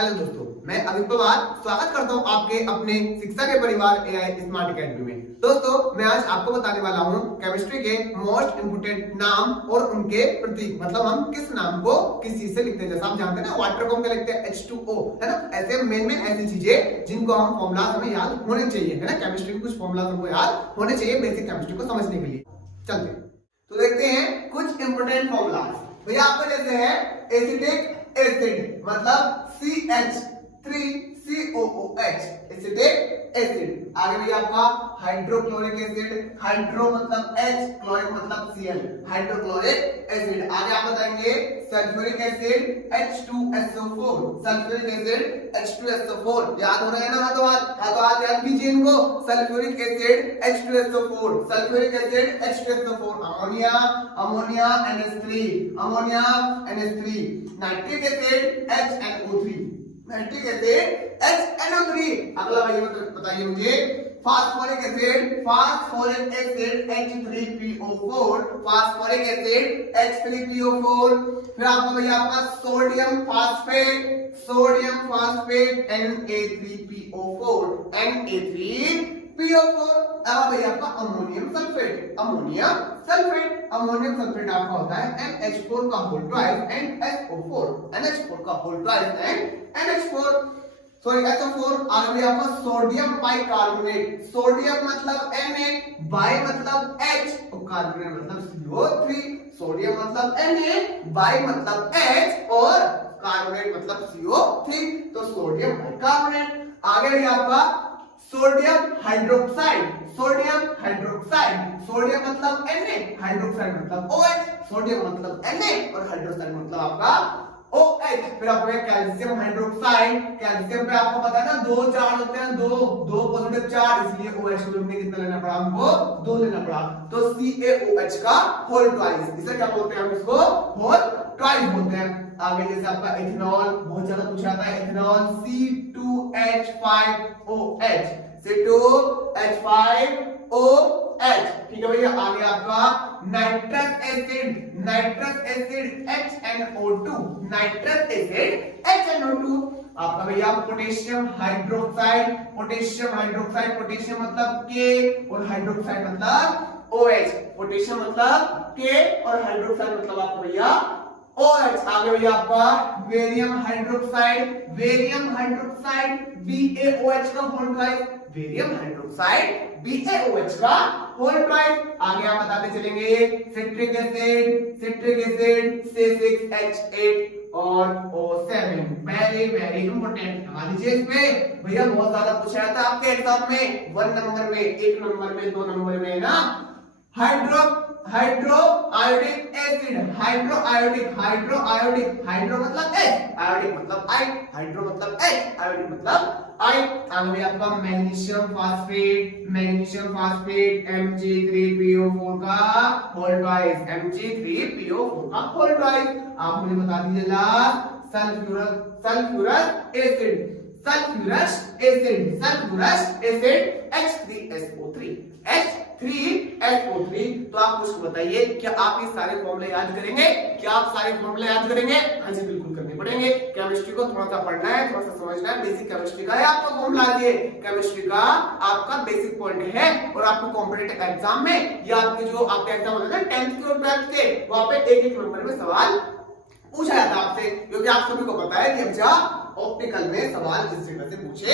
Hello दोस्तों, मैं अमित पवार स्वागत करता हूं आपके अपने शिक्षा के परिवार एआई स्मार्ट अकेडमी में। दोस्तों, मैं आज आपको बताने वाला हूं केमिस्ट्री के मोस्ट इंपोर्टेंट नाम और उनके प्रतीक, मतलब हम किस नाम को किस चीज से लिखते हैं। जैसा आप जानते हैं ना, वाटर को हम क्या लिखते हैं H2O, है ना। ऐसे मेन ऐसी चीजें जिनको हम फॉर्मूला हमें याद होने चाहिए, है ना। केमिस्ट्री के कुछ फॉर्मूला हमको याद होने चाहिए बेसिक केमिस्ट्री को समझने के लिए। चलते तो देखते हैं कुछ इंपोर्टेंट फॉर्मूला। भैया आपको जैसे है एसिटिक एसिड मतलब CH3COOH एसिटिक एसिड। आगे भैया आपका हाइड्रोक्लोरिक एसिड, हाइड्रो मतलब H, क्लोरिक मतलब Cl, हाइड्रोक्लोरिक एसिड। आगे आप बताएंगे sulphuric acid H2SO4, sulphuric acid H2SO4। याद हो रहे हैं ना, हाथों हाथ याद कीजिए इनको। Sulphuric acid H2SO4, sulphuric acid H2SO4। Ammonia, ammonia NH3, ammonia NH3। Nitric acid HNO3, nitric acid HNO3। अगला भाई बताइए मुझे phosphoric acid, phosphoric acid H3PO4, phosphoric acid H3PO4। फिर आपका भैया आपका sodium phosphate, sodium phosphate Na3PO4, Na3PO4। अब भैया आपका ammonium sulphate, ammonium sulphate, ammonium sulphate आपका होता है NH4 का whole twice and SO4, NH4 का whole twice and NH4 sorry SO4। आगे आपका सोडियम बाइकार्बोनेट, सोडियम मतलब Na, बाई मतलब H और कार्बोनेट मतलब CO3। सोडियम मतलब Na, बाई मतलब H और कार्बोनेट मतलब CO3, तो सोडियम बाइकार्बोनेट। आगे भी आपका sodium hydroxide, sodium hydroxide, sodium मतलब Na, हाइड्रोक्साइड मतलब OH, सोडियम मतलब Na और हाइड्रोक्साइड मतलब आपका OH। फिर आपको कैल्शियम हाइड्रोक्साइड, कैल्शियम पे आपको पता है ना दो चार्ज होते हैं, दो पॉजिटिव चार्ज, इसलिए OH को हमने कितना लेना पड़ा, हमको 2 लेना पड़ा, तो CaOH का होल ट्वाइस। इसे क्या बोलते हैं हम, इसको होल ट्वाइस बोलते हैं। आगे जैसे आपका इथेनॉल बहुत ज्यादा पूछा जाता है, इथेनॉल C2H5OH, C2H5OH। ठीक है भैया। आगे आपका nitrous acid, nitrous acid HNO2, nitrous acid HNO2। आपका भैया potassium hydroxide, potassium hydroxide, potassium मतलब K और हाइड्रोक्साइड मतलब OH, पोटेशियम मतलब K और हाइड्रोक्साइड मतलब आपका भैया OH। आगे भैया आपका barium hydroxide, barium hydroxide BaOH का whole twice, barium hydroxide BaOH का होल ट्वाइस। आगे आप बताते चलेंगे citric acid, citric acid C6H8 और O7। वेरी वेरी इंपोर्टेंट, लगा लीजिए इसमें। भैया बहुत ज्यादा पूछा जाता है आपके एग्जाम में, 1 नंबर में, 1 नंबर में, 2 नंबर में ना। Hydro iodic acid, hydro iodic, hydro iodic, hydro मतलब H, आयोडिक मतलब I, हाइड्रो मतलब H, आयोडिक मतलब I। आगे आपका magnesium phosphate, magnesium phosphate Mg3PO4 का होल ट्वाइस, Mg3PO4 का होल ट्वाइस। आप मुझे बता दीजिए last sulphurous, sulphurous acid, sulphurous acid, sulphurous acid H3SO3, H3SO3। तो आप मुझको बताइए, क्या आप ये सारे फॉर्मूले याद करेंगे? क्या आप सारे फॉर्मूले याद करेंगे? हाँ जी, बिल्कुल करने पड़ेंगे। केमिस्ट्री को थोड़ा सा पढ़ना है, थोड़ा सा समझना है। बेसिक केमिस्ट्री का है आपका फॉर्मूला, ये केमिस्ट्री का आपका बेसिक पॉइंट है। और आपको कॉम्पिटिटिव एग्जाम में या आपके जो आपके एग्जाम होते हैं 10th के और 12th के, वहां पे एक नंबर में सवाल पूछा जाता है आपसे, क्योंकि आप सभी को पता है कि अच्छा ऑप्टिकल में सवाल इस जगह से पूछे